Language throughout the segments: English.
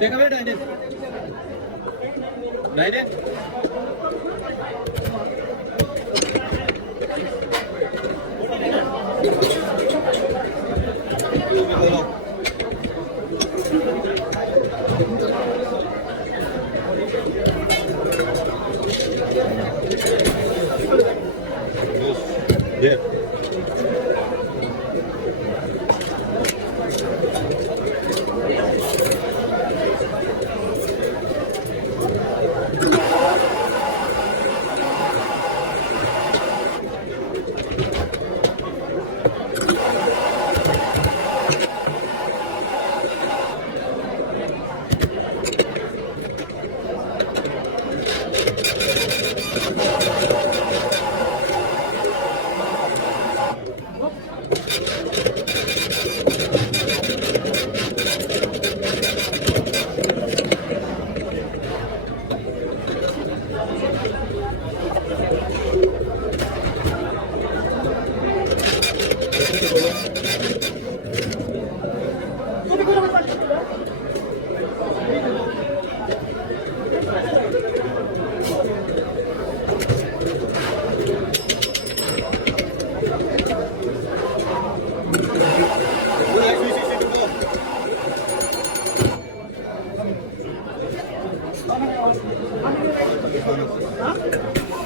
Take away, Daniel. Daniel. Yeah.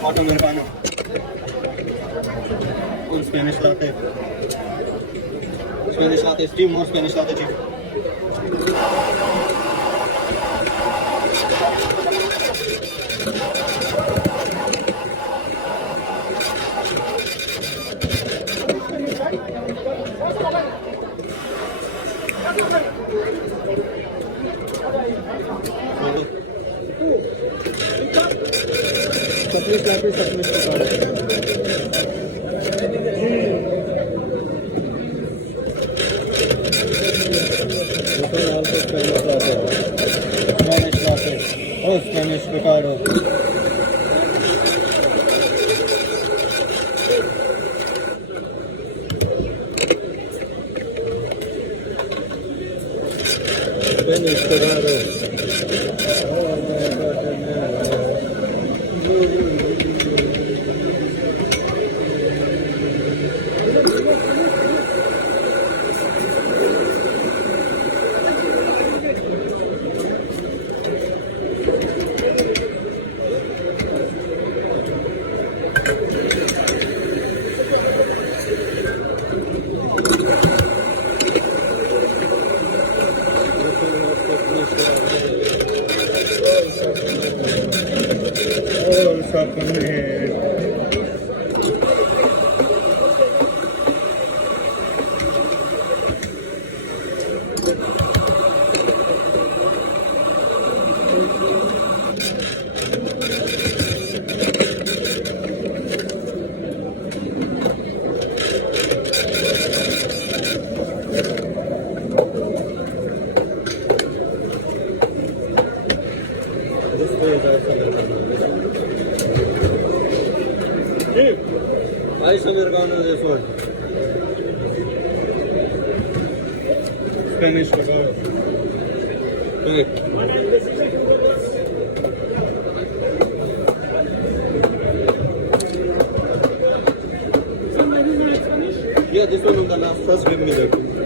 Hot Americano. Full Spanish latte. Spanish latte, steam more Spanish latte, chief. Submit latte, submit Spanish latte. Oh, Spanish picado. Spanish picado. Ice Americano, this one. Spanish picado. Correct. Yeah, this one on the last. First give me that.